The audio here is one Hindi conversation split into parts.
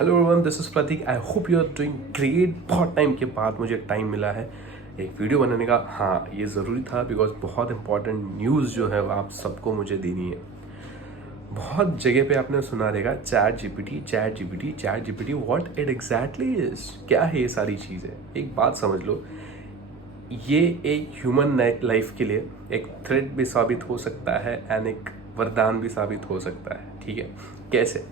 Hello everyone, this is Prateek. I hope you are doing great. बहुत टाइम के बाद मुझे टाइम मिला है एक वीडियो बनाने का। हाँ, ये ज़रूरी था बिकॉज बहुत इंपॉर्टेंट न्यूज़ जो है वो आप सबको मुझे देनी है। बहुत जगह पे आपने सुना रहेगा chat GPT chat GPT chat GPT. What it exactly is, क्या है ये सारी चीज़ें। एक बात समझ लो, ये एक ह्यूमन लाइफ के लिए एक थ्रेट भी साबित हो सकता है एंड एक वरदान भी साबित हो सकता है। ठीक है, कैसे?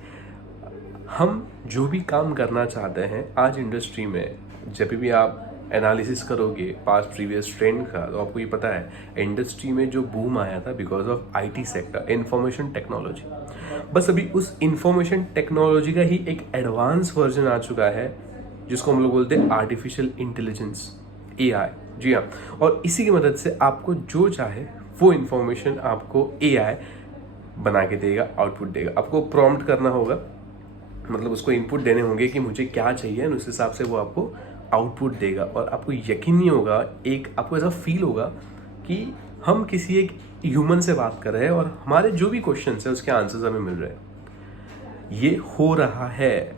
हम जो भी काम करना चाहते हैं आज इंडस्ट्री में, जब भी आप एनालिसिस करोगे पास्ट प्रीवियस ट्रेंड का, तो आपको ये पता है इंडस्ट्री में जो बूम आया था because of IT sector, information technology. बस अभी उस इंफॉर्मेशन टेक्नोलॉजी का ही एक एडवांस वर्जन आ चुका है जिसको हम लोग बोलते हैं आर्टिफिशियल इंटेलिजेंस, एआई। जी हाँ, और इसी की मदद से आपको जो चाहे वो इंफॉर्मेशन आपको एआई बना के देगा, आउटपुट देगा। आपको प्रॉम्प्ट करना होगा, मतलब उसको इनपुट देने होंगे कि मुझे क्या चाहिए, और उस हिसाब से वो आपको आउटपुट देगा। और आपको यकीन नहीं होगा, एक आपको ऐसा फील होगा कि हम किसी एक ह्यूमन से बात कर रहे हैं और हमारे जो भी क्वेश्चन है उसके आंसर्स हमें मिल रहे हैं। ये हो रहा है।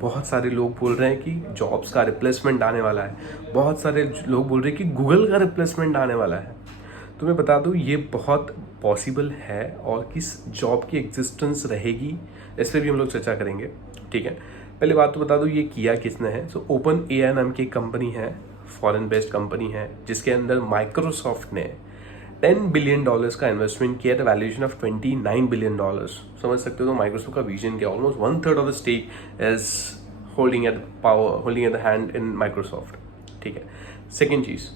बहुत सारे लोग बोल रहे हैं कि जॉब्स का रिप्लेसमेंट आने वाला है। बहुत सारे लोग बोल रहे हैं कि गूगल का रिप्लेसमेंट आने वाला है। तो मैं बता दूं, ये बहुत पॉसिबल है और किस जॉब की एग्जिस्टेंस रहेगी इस पर भी हम लोग चर्चा करेंगे। ठीक है, पहले बात तो बता दूं ये किया किसने है। सो ओपन एआई नाम की कंपनी है, फॉरेन बेस्ड कंपनी है, जिसके अंदर माइक्रोसॉफ्ट ने $10 बिलियन का इन्वेस्टमेंट किया था, वैल्यूएशन ऑफ $29 बिलियन। समझ सकते हो तो माइक्रोसॉफ्ट का विजन क्या, almost 1/3 of the stake is holding at power, holding at the hand in Microsoft. ठीक है, सेकेंड चीज़,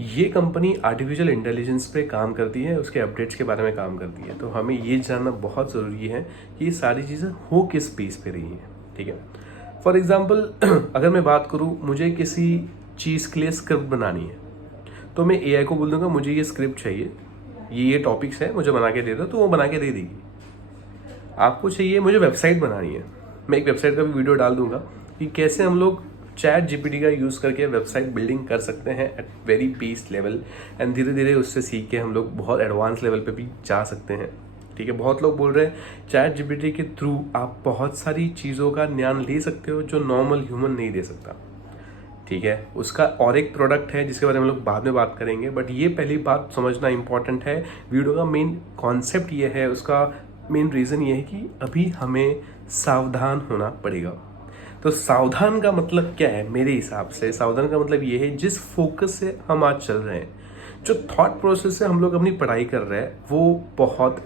ये कंपनी आर्टिफिशियल इंटेलिजेंस पे काम करती है, उसके अपडेट्स के बारे में काम करती है। तो हमें ये जानना बहुत ज़रूरी है कि ये सारी चीज़ें हो किस बेस पे रही हैं। ठीक है, फॉर एग्जांपल अगर मैं बात करूँ, मुझे किसी चीज़ के लिए स्क्रिप्ट बनानी है, तो मैं एआई को बोल दूंगा मुझे ये स्क्रिप्ट चाहिए, ये टॉपिक्स है, मुझे बना के दे दो, तो वो बना के दे देगी। आपको चाहिए मुझे वेबसाइट बनानी है, मैं एक वेबसाइट का भी वीडियो डाल दूंगा कि कैसे हम लोग चैट जीपीटी का यूज़ करके वेबसाइट बिल्डिंग कर सकते हैं at very base level, and धीरे धीरे उससे सीख के हम लोग बहुत एडवांस लेवल पे भी जा सकते हैं। ठीक है, बहुत लोग बोल रहे हैं चैट जीपीटी के थ्रू आप बहुत सारी चीज़ों का ज्ञान ले सकते हो जो नॉर्मल ह्यूमन नहीं दे सकता। ठीक है, उसका और एक प्रोडक्ट है जिसके बारे में हम लोग बाद में बात करेंगे, बट ये पहली बात समझना इंपॉर्टेंट है। वीडियो का मेन कॉन्सेप्ट ये है, उसका मेन रीज़न ये है कि अभी हमें सावधान होना पड़ेगा। तो सावधान का मतलब क्या है? मेरे हिसाब से सावधान का मतलब ये है, जिस फोकस से हम आज चल रहे हैं, जो थॉट प्रोसेस से हम लोग अपनी पढ़ाई कर रहे हैं, वो बहुत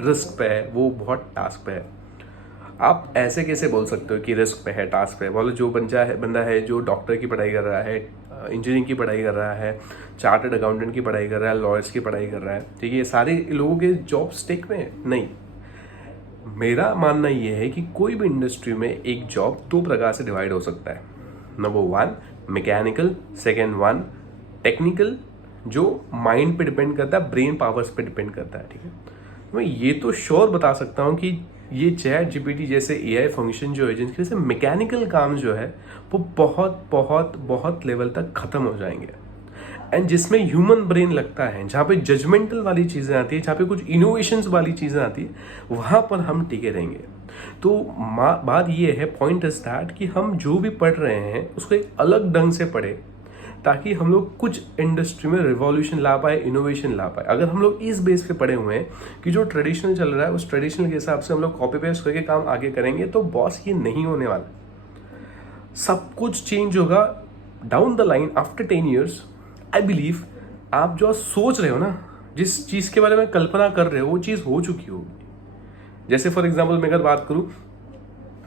रिस्क पे है, वो बहुत टास्क पे है। आप ऐसे कैसे बोल सकते हो कि रिस्क पे है, टास्क पे है? बोलो, जो बंदा है जो डॉक्टर की पढ़ाई कर रहा है, इंजीनियरिंग की पढ़ाई कर रहा है, चार्टर्ड अकाउंटेंट की पढ़ाई कर रहा है, लॉयर्स की पढ़ाई कर रहा है, ठीक है, ये सारे लोगों के जॉब स्टेक में नहीं। मेरा मानना यह है कि कोई भी इंडस्ट्री में एक जॉब दो प्रकार से डिवाइड हो सकता है। नंबर 1 मैकेनिकल, सेकेंड 1 टेक्निकल, जो माइंड पे डिपेंड करता है, ब्रेन पावर्स पे डिपेंड करता है। ठीक है, मैं ये तो श्योर बता सकता हूँ कि ये चैट जीपीटी जैसे एआई फंक्शन जो है, जिनकी वजह से मैकेनिकल काम जो है वो बहुत बहुत बहुत लेवल तक खत्म हो जाएंगे, एंड जिसमें ह्यूमन ब्रेन लगता है, जहाँ पे जजमेंटल वाली चीज़ें आती है, जहाँ पे कुछ इनोवेशंस वाली चीज़ें आती है, वहाँ पर हम टिके रहेंगे। तो बात ये है, पॉइंट इज दैट कि हम जो भी पढ़ रहे हैं उसको एक अलग ढंग से पढ़े, ताकि हम लोग कुछ इंडस्ट्री में रिवॉल्यूशन ला पाए, इनोवेशन ला पाए। अगर हम लोग इस बेस पे पढ़े हुए हैं कि जो ट्रेडिशनल चल रहा है उस ट्रेडिशनल के हिसाब से हम लोग कॉपी पेस्ट करके काम आगे करेंगे, तो बॉस ये नहीं होने वाला। सब कुछ चेंज होगा down the line after 10 years. I believe आप जो सोच रहे हो ना, जिस चीज़ के बारे में कल्पना कर रहे हो, वो चीज़ हो चुकी होगी। जैसे फॉर एग्जाम्पल मैं अगर बात करूँ,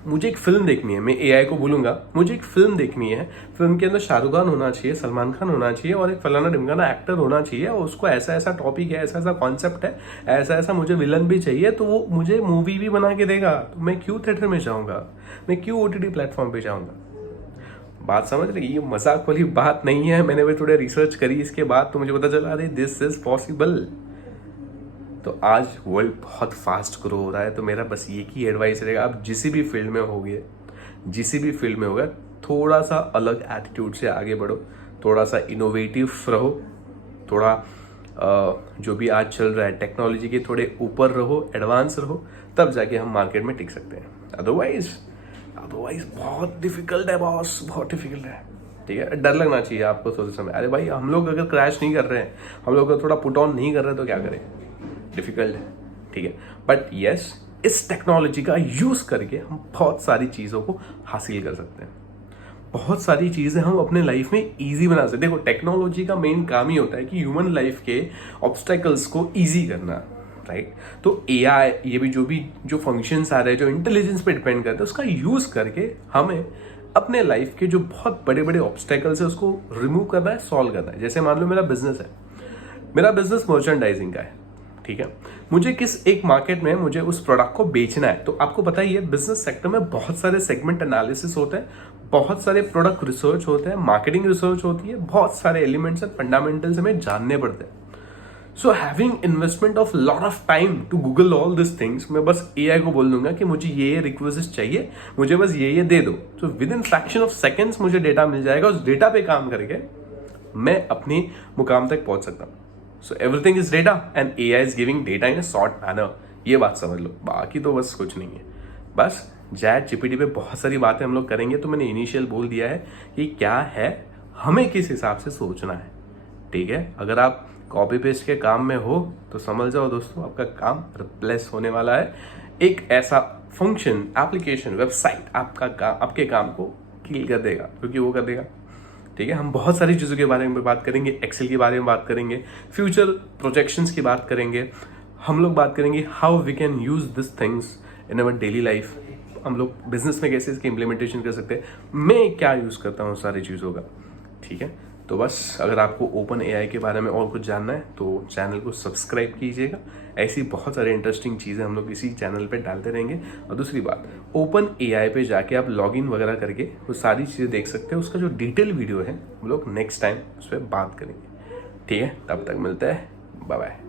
मुझे एक फिल्म देखनी है, मैं एआई को बोलूँगा मुझे एक फिल्म देखनी है, फिल्म के अंदर शाहरुख खान होना चाहिए, सलमान खान होना चाहिए और एक फलाना ढिमकाना एक्टर होना चाहिए, और उसको ऐसा ऐसा टॉपिक है, ऐसा ऐसा कॉन्सेप्ट है, ऐसा ऐसा मुझे विलन भी चाहिए, तो वो मुझे मूवी भी बना के देगा। तो मैं क्यों थिएटर में जाऊँगा, मैं क्यों ओटीटी प्लेटफॉर्म पे जाऊँगा? बात समझ रही? ये मजाक वाली बात नहीं है। मैंने भी थोड़ा रिसर्च करी इसके बाद, तो मुझे पता चला अरे दिस इज पॉसिबल। तो आज वर्ल्ड बहुत फास्ट ग्रो हो रहा है, तो मेरा बस एक ही एडवाइस रहेगा, आप जिस भी फील्ड में होगे, जिस भी फील्ड में होगा, थोड़ा सा अलग एटीट्यूड से आगे बढ़ो, थोड़ा सा इनोवेटिव रहो, थोड़ा जो भी आज चल रहा है टेक्नोलॉजी के थोड़े ऊपर रहो, एडवांस रहो, तब जाके हम मार्केट में टिक सकते हैं। अदरवाइज अदरवाइज बहुत डिफिकल्ट है बॉस, बहुत डिफिकल्ट है। ठीक है, डर लगना चाहिए आपको सोचते समय, अरे भाई हम लोग अगर क्रैश नहीं कर रहे हैं, हम लोग अगर थोड़ा पुट ऑन नहीं कर रहे तो क्या करें, डिफिकल्ट है। ठीक है, बट यस, इस टेक्नोलॉजी का यूज करके हम बहुत सारी चीज़ों को हासिल कर सकते हैं, बहुत सारी चीज़ें हम अपने लाइफ में इजी बना सकते हैं। देखो, टेक्नोलॉजी का मेन काम ही होता है कि ह्यूमन लाइफ के ऑब्स्टेकल्स को इजी करना, राइट। तो एआई, ये भी जो फंक्शंस आ रहे हैं, जो इंटेलिजेंस पे डिपेंड करते हैं, उसका यूज़ करके हमें अपने लाइफ के जो बहुत बड़े बड़े ऑब्स्टेकल्स है उसको रिमूव करना है, सॉल्व करना है। जैसे मान लो मेरा बिजनेस है, मेरा बिजनेस मर्चेंडाइजिंग का है, ठीक है। मुझे किस एक मार्केट में मुझे उस प्रोडक्ट को बेचना है, तो आपको पता ही है बिजनेस सेक्टर में बहुत सारे सेगमेंट एनालिसिस होते हैं, बहुत सारे प्रोडक्ट रिसर्च होते हैं, मार्केटिंग रिसर्च होती है, बहुत सारे एलिमेंट्स एंड फंडामेंटल्स हमें जानने पड़ते हैं। So having investment of lot of time to Google all this things, मैं बस एआई को बोल दूंगा कि मुझे ये रिक्वेस्ट चाहिए, मुझे बस ये दे दो, तो with in fraction of seconds मुझे डेटा मिल जाएगा। उस डेटा पे काम करके मैं अपने मुकाम तक पहुंच सकता हूँ। So everything is data and AI is giving data in a short manner, ये बात समझ लो, बाकी तो बस कुछ नहीं है। बस चैट जीपीटी पे बहुत सारी बातें हम लोग करेंगे, तो मैंने इनिशियल बोल दिया है कि क्या है, हमें किस हिसाब से सोचना है। ठीक है, अगर आप कॉपी पेस्ट के काम में हो तो समझ जाओ दोस्तों, आपका काम रिप्लेस होने वाला है। एक ऐसा फंक्शन, एप्लीकेशन, वेबसाइट आपके काम को किल कर देगा, क्योंकि वो कर देगा। ठीक है, हम बहुत सारी चीज़ों के बारे में बात करेंगे, एक्सेल के बारे में बात करेंगे, फ्यूचर प्रोजेक्शंस की बात करेंगे, हम लोग बात करेंगे how we can use this things in our daily life, हम लोग बिजनेस में कैसे इसकी इम्प्लीमेंटेशन कर सकते हैं, मैं क्या यूज़ करता हूँ सारी चीज़ों का। ठीक है, तो बस अगर आपको ओपन एआई के बारे में और कुछ जानना है तो चैनल को सब्सक्राइब कीजिएगा, ऐसी बहुत सारे इंटरेस्टिंग चीज़ें हम लोग इसी चैनल पे डालते रहेंगे। और दूसरी बात, ओपन एआई पे जाके आप लॉगिन वगैरह करके वो सारी चीज़ें देख सकते हैं, उसका जो डिटेल वीडियो है हम लोग नेक्स्ट टाइम उस पर बात करेंगे। ठीक है, तब तक मिलते हैं, बाय बाय।